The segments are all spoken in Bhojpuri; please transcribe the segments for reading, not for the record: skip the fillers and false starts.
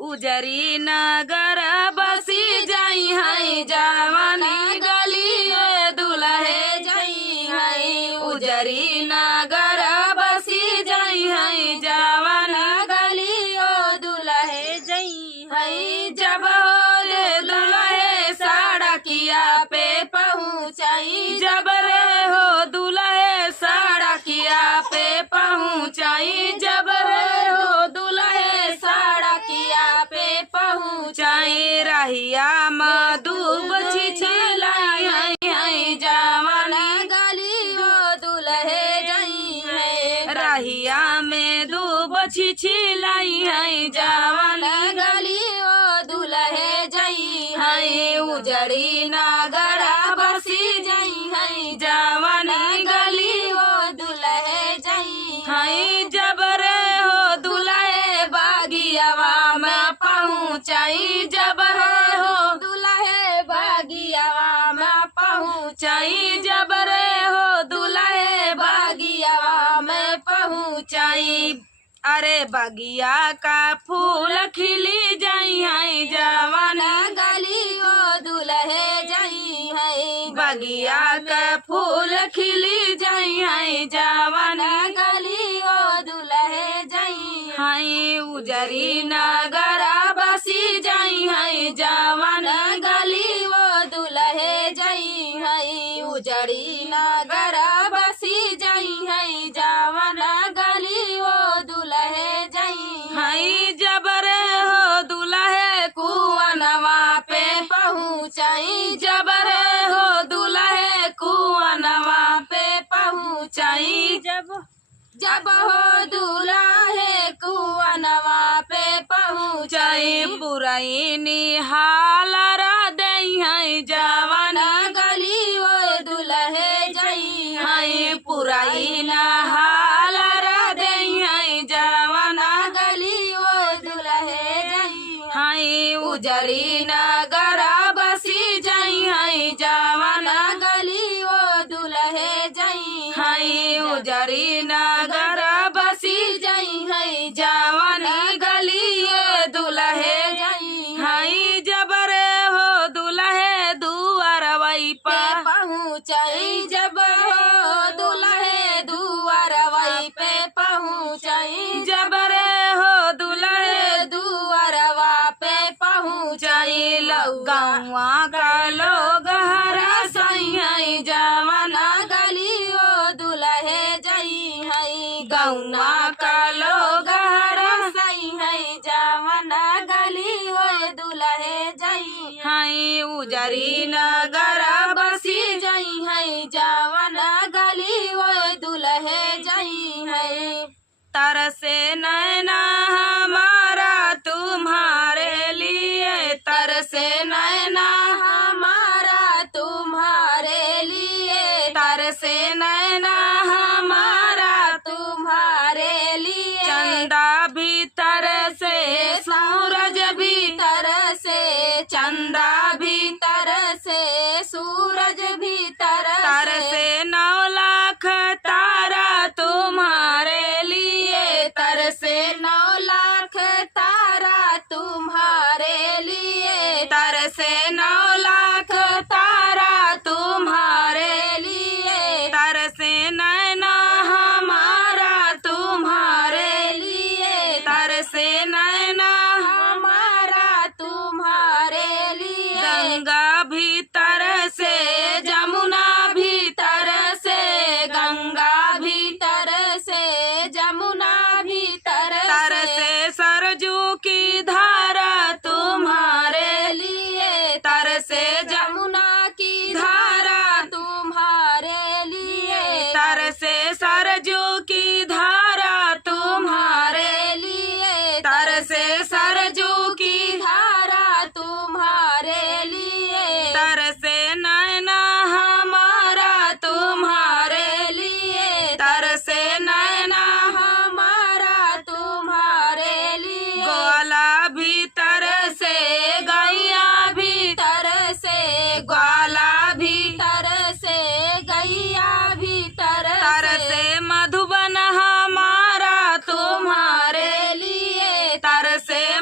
उजरी नगर बसी जाई है जवानी गली दुल्हे जाई है। उजरी नगर बसी जाई है जवानी गली दुल्हे जाई है। जब रे दुल्हे सड़किया पे पहुँचाई, जब रे हो दुल्हे सड़किया पे पहुँचाई, जब रे हो दुल्हे सड़किया पे पहुँचाई। रहिया मधुब छिछलाई है जवानी गली दुल्हे जाई है। रहिया में दूब छिछलाई है जवानी गली दुल्हे जाई है। उजड़ी नगर बसी जाई है जवानी गली दुल्हे जाई है। जब रे हो दुल्हे बागियावा में पहुँचाई, जब रे हो दुल्हे बागियावा में पहुँचाई, जब रे हो दुल्हे बागियावा में पहुँचाई। अरे बगिया का फूल खिली जाई है जवानी गली दुल्हे जाई है। बगिया का फूल खिली जाई है जवानी गली दुल्हे जाई है। उजरी नगर बसी जाई है जवानी गली दुल्हे जाई है। उजड़ी नगर बसी जाई है जवानी गली दुल्हे जाई है। जब रे हो दुल्हे कुआनवा पे पहुँचाई, जब रे हो दुल्हे कुआनवा पे पहुँचाई, जब हो दुल्हे कुआनवा पे पहुँचाई। पुरैनी हालर दई है जवानी गली दुल्हे जाई है। पुरैना हालर दई है जवानी गली दुल्हे जाई है। उजरी नगर बसी जाई है जवानी गली दुल्हे जाई है। उजरी नगर बसी जाई है जवानी गली दुल्हे जाई है। जब रे हो दुल्हे दुआरवई पे पहुँचाई, जब हो दुल्हे दुआरवई पे पहुँचाई, जब रे हो दुल्हे दुआरवा पे पहुँचाई। गौवा का लोग हरसई है जवानी गली दुल्हे जाई है। गौवा का लोग हरसई है जवानी गली दुल्हे जाई है। उजरी नगर बसी जाई है जवानी गली दुल्हे जाई है। तरसे नैना हमारा तुम्हारे लिए, तरसे नैना हमारा तुम्हारे लिए, तरसे नैना हमारा तुम्हारे लिए। चंदा भीतर से सूरज भीतर से, चंदा भीतर से सूरज भीतर से। 9 लाख तारा तुम्हारे लिए, तरसे 9 लाख तारा तुम्हारे लिए, तरसे 9 लाख तारा तुम्हारे लिए। तरसे नैना हमारा तुम्हारे लिए, तरसे नैना हमारा तुम्हारे लिए। गंगा भीतर से जमुना भीतर से, गंगा भीतर से जमुना भीतर से। सरजू की धारा तुम्हारे लिए, तरसे जमुना की धारा तुम्हारे लिए, तरसे सरजू की धारा तुम्हारे लिए, तरसे सरजू की धारा तुम्हारे लिए। तरसे नैना हमारा तुम्हारे लिए, तरसे नैना हमारा तुम्हारे लिए। ग्वाला भीतर से गैया भीतर से, ग्वाला भीतर से गैया भीतर तरसे। मधुबन हमारा तुम्हारे लिए, तरसे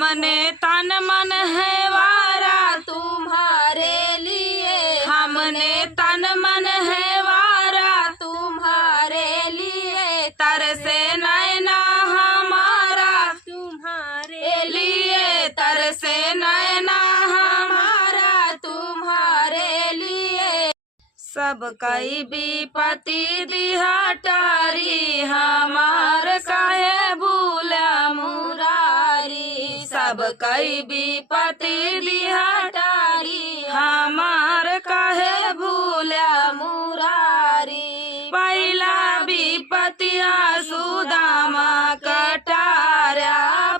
हमने तन मन है वारा तुम्हारे लिए, हमने तन मन है वारा तुम्हारे लिए, तरसे नैना हमारा तुम्हारे लिए, तरसे नैना हमारा तुम्हारे लिए। सब कई विपत्ति दिहा टारी, हमार काहे भूला मुरारी, सब कई विपत्ति दिहा टारी, हमार काहे भूला मुरारी। पहला विपत्तिया सुदामा कटारा,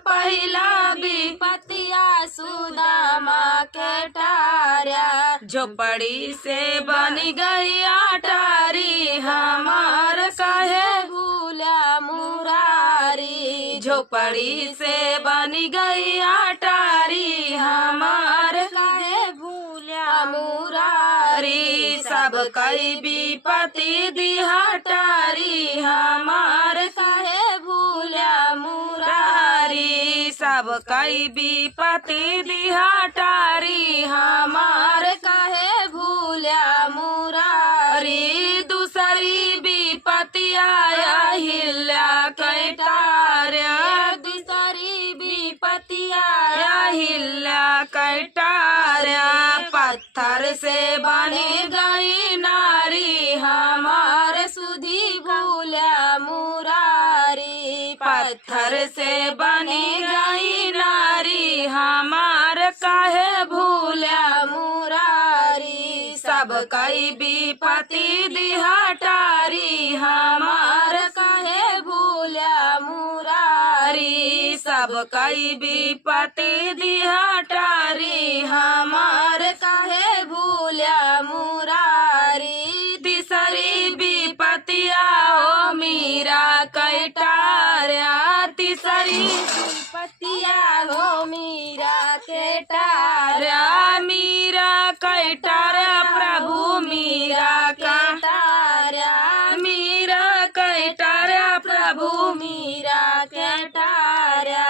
पहला विपत्तिया सुदामा कटारा, झोपड़ी से बनी गई अटारी, हमार काहे भूला मुरारी, झोपड़ी से बनी गई अटारी, हमार काहे भूला मुरारी। सब कई विपत्ति दिहा टारी, हमार काहे भूला मुरारी, सब कई विपत्ति दिहा टारी, हमार काहे भूला मुरारी। दूसरी विपत्ति आया हिल्या कैटार्या, दूसरी विपत्ति आया हिल्या कैटार्या, पत्थर से बनी गई नारी, हमार सुधी भूला मुरारी, पत्थर से बनी गई नारी, हमार काहे भूला मुरारी। सब कई विपत्ति दिहा टारी, हमार काहे भूला मुरारी, सब कई विपत्ति दिहा टारी, हमार काहे भूला मुरारी। तीसरी विपत्ति आओ मीरा कैटार्या, तीसरी विपत्ति आओ मीरा कैटार्या, मीरा कैटार्या प्रभु मीरा कैटार्या, मीरा कैटार्या प्रभु मीरा कैटार्या,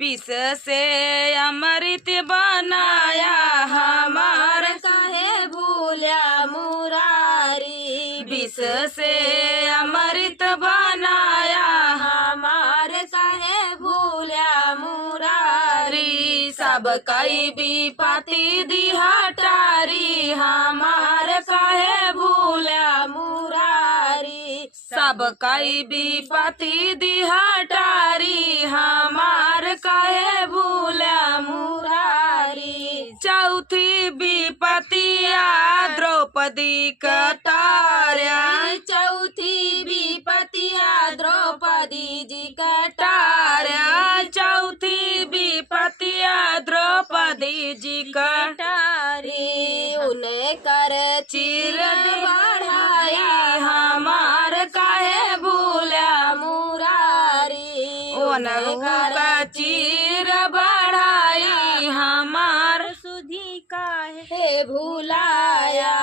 विष से अमृत बनाया, हमार काहे भूला मुरारी, विष से अमृत बनाया, हमार काहे भूला मुरारी। सब कई विपत्ति दिहा टारी, हमार काहे भूला मुरारी, सब कई विपत्ति दिहा टारी, हमार काहे भूला मुरारी। चौथी विपत्तिया द्रौपदी कटार्या, चौथी विपत्तिया द्रौपदी जी कटार्या, चौथी विपत्तिया द्रौपदी जी कटारी, उन्हें कर चीर बढ़ाया, हमार काहे भूला मुरारी, उन्हें कर चीर बढ़ाई, हमार सुधी काहे भूलाया।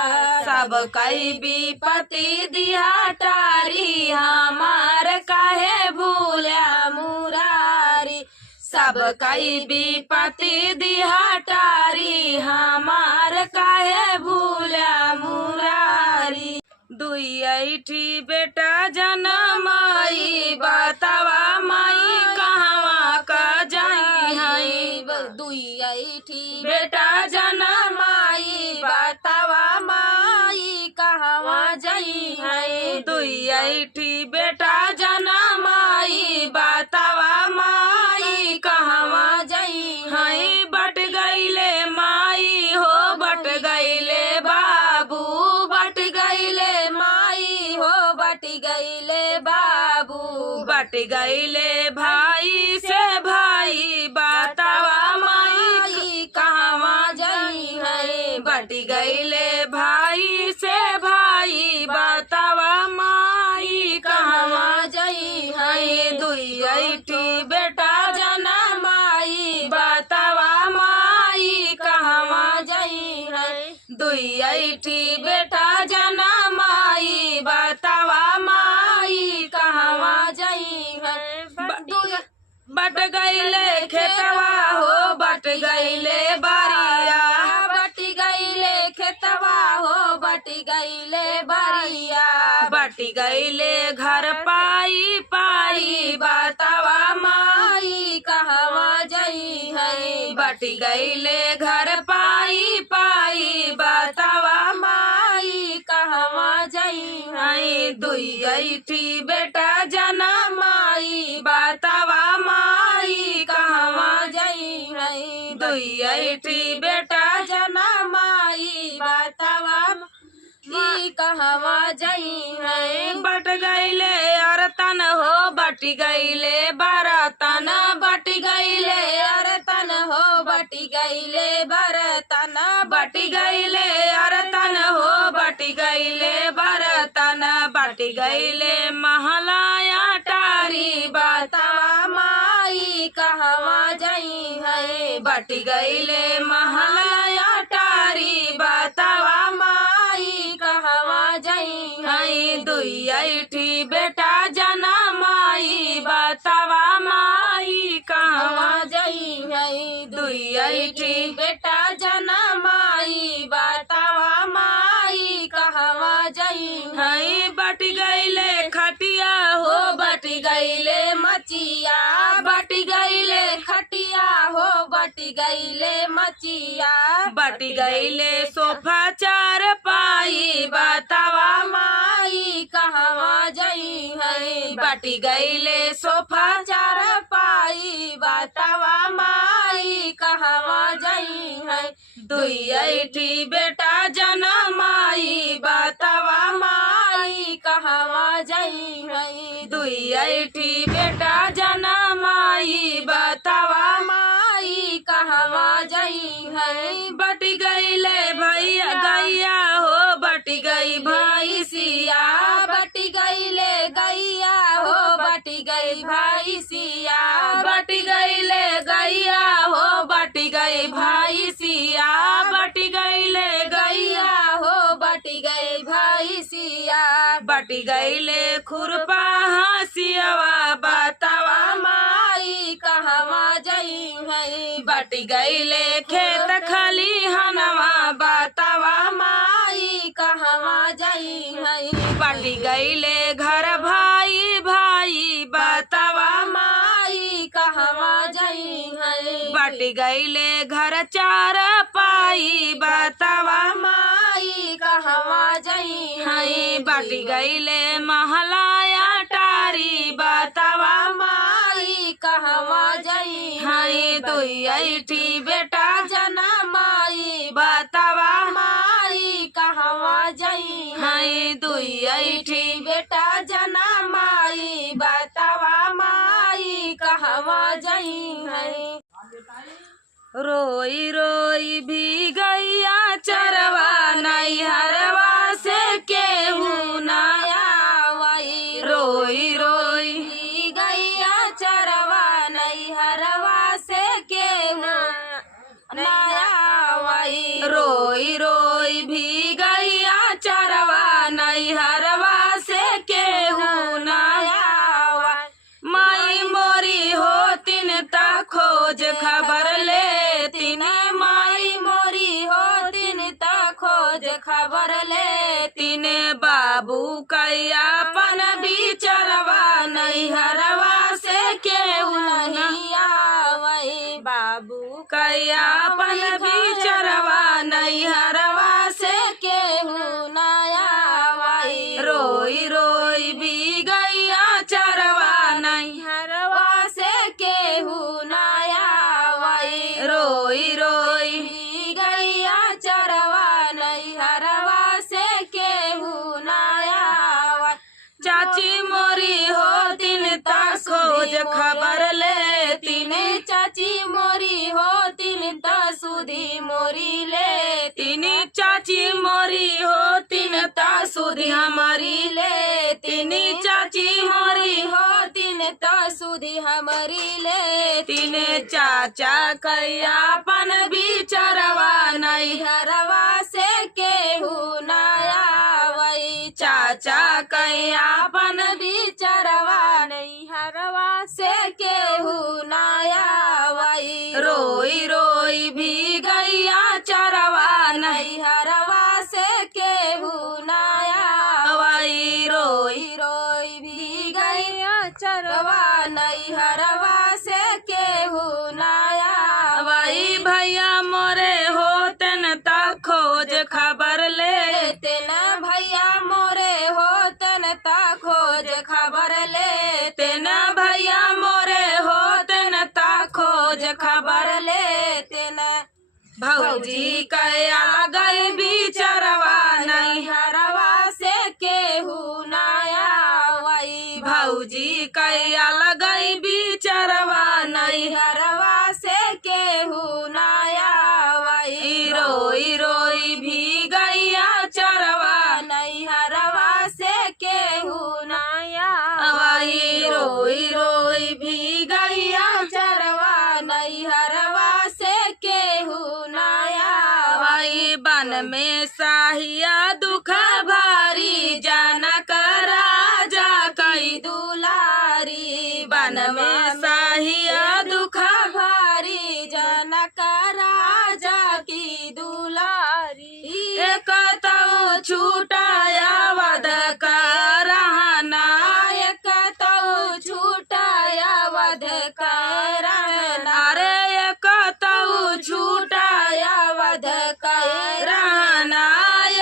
सब कई विपत्ति दिहा टारी, हमार काहे भूला मुरारी, सब कई विपत्ति दिहा टारी, हमार काहे भूला मुरारी। दुई ऐठी बेटा जनमाई, बतावा माई कहवा का जाई हई, दुई ऐठी बेटा जनमाई, बतावा माई कहवा जाई हई, दुई ऐठी बेटा जनमाई, बतावा माई कहवा जाई हई। बट गईले माई हो बट गईले बाबू, बट गईले माई हो बट गईले बाबू, बट गईले भाई से भाई, बतावा माई कहवा जाई है, बट गईले भाई से भाई, बतावा माई कहवा जाई है। दुई ऐठी बेटा जनमाई, बतावा माई कहवा जाई है, दुई ऐठी बेटा जनमाई, बतावा माई कहवा जाई है। बट गईले खेतवा हो गईले बारिया बटी गईले खेतवा हो बटी गईले बारिया बटी गईले घर पाई पाई बतावा माई कहवा जई है बटी गईले घर पाई पाई बतावा माई कहवा जई है दुई थी बेटा जना माई बतावा माई कहवा जई है दुई थी बेटा जना माई बतावा माई कहवा जई है बट गईले अरतन हो बटी गईले बरतन बटी गईले अरतन हो बटी गईले बरतन बटी गईले अरतन हो बटी गईले बरतन बटी गईले महलाया टारी बतावा माई कहवा जई है बटी गईले महलाया टारी बतावा माई कहवा जई है दुई थी बेटा जना माई बतावा माई कहवा जई है दुई थी बेटा जना माई बतावा माई कहवा जई है बटी गईले खटिया हो बटी गईले मचिया बटी गईले खटिया हो बटी गईले मचिया बटी गईले सोफा चार पाई बतावा माई कहवा जई है बटी गईले सोफा चार पाई बतावा माई कहवा जई है दुई थी बेटा जना माई बतावा माई कहवा जई है दुई थी बेटा जना माई बतावा माई कहवा जई है बटी गईले भैया गैया हो बटी गई भाई सिया बटी गईले गैया हो बटी गई भाई सिया बटी गईले गैया हो बटी गई भाई सिया बटी गईले गैया हो बटी गई भाई सिया बटी गईले खुरपा हसियावा बतावा माई कहवा जई है बटी गईले खेत खलिहनवा बतावा माई कहवा जई है बटी गईले घर भाई भाई बतावा माई कहवा जई है बटी गईले घर चार पाई बतावा माई कहवा जई है बटी गईले महलाया टारी बतावा माई कहवा जई है दुई थी बेटा जना माई बतावा माई कहवा जई है दुई थी बेटा जना माई बतावा माई कहवा जई है रोई रोई भी गैया चरवा नैहरवा से केहू नया वही रोई रोई भी गैया चरवा नैहरवा से केहू नया वही रोई रोई भी गैया चरवा नैहरवा से केहू नया माई मोरी हो तिन ता खोज खबर ले तिन माई मोरी हो तिन ता खोज खबर ले तिन बाबू कैयापन बिचरवा नैहरवा से केहू नहीं आवई बाबू कैयापन बिचरवा नैहरवा से केहू नहीं आवई रोई रोई भी गैया चरवा नैहरवा से केहू नहीं आवई रोई रोई भी गैया चरवा नैहरवा से केहू नहीं आवई चाची मोरी हो तिन ता खोज खबर ले तिन चाची मोरी हो तिन ता सुधी मोरी ले तिन चाची मोरी हो तिन ता सुधी हमारी ले तिन चाची मोरी हो तिन ता सुधी हमारी ले तिन चाचा कैयापन बिचरवा नैहरवा से केहू नया वही चाचा कैयापन बिचरवा नैहरवा से केहू नया वही रो रोई रोई भी गैया चरवा नैहरवा से केहू नया वही रोई रोई भी गैया चरवा नैहरवा से केहू नया वही भैया मोरे होतन ता खोज खबर लेते न भैया मोरे होतन ता खोज खबर लेते न भैया मोरे होतन ता खोज खबर लेते न भौजी कया गई बिचरवा नैहरवा से केहू नया वही भौजी कया लगई बिचरवा नैहरवा से केहू नया वही रोई रोई भी गैया चरवा नैहरवा से केहू नया वही रोई रोई भी गैया चरवा नैहरवा से केहू नया वही बन में साहिया दुख भारी जनक राजा कई दुलारी बन में साहिया दुख भारी जनक राजा की दुलारी एक तो छूटाया वध करहना एक तो छूटाया वध करहना रे एक तो छूटाया वध करहना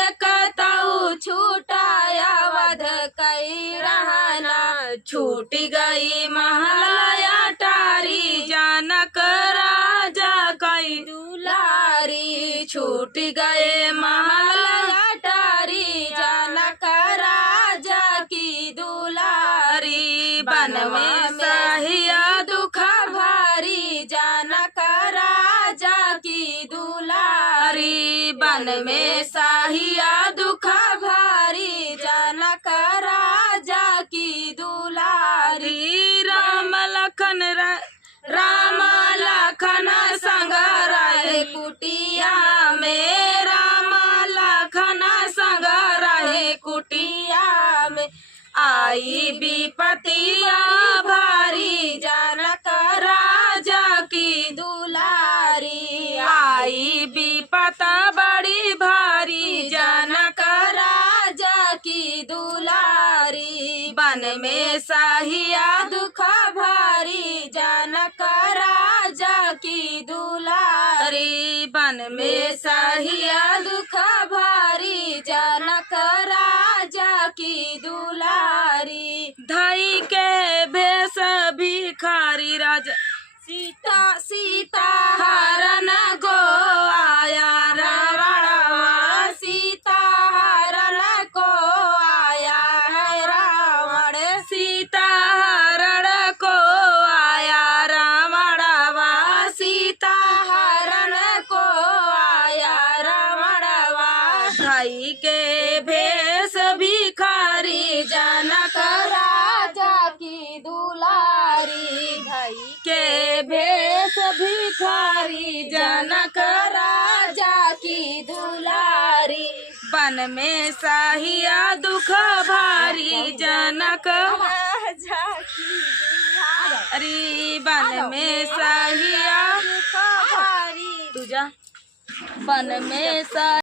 एक तो छूटाया वध करहना छूट गई महलया टारी जनक राजा कई दुलारी छूट गए महलया टारी जनक राजा की दुलारी बन में साहिया दुख भारी जनक राजा की दुलारी बन में साहिया दुख भारी जनक राजा की दुलारी राम लखन संग रहे कुटिया में राम लखन संग रहे कुटिया में आई विपतिया भारी जनक राजा की दुलारी आई विपत बड़ी भारी जनक राजा की दुलारी बन में साहिया दुख भारी जनक राजा की दुलारी बन में साहिया दुख भारी जनक राजा की दुलारी धई के भेष भिखारी राजा सीता हरण गो आया रावण सीता हरण को आया है रावण सीता हरण को आया रावणवा सीता हरण को आया रावणवा धई के भेष भिखारी जनक राजा की दुलारी धई के भेष भिखारी जनक राजा की दुलारी बन में साहिया दुख भारी जनक राजा की दुलारी बन में साहिया दुख भारी तुझा बन में सा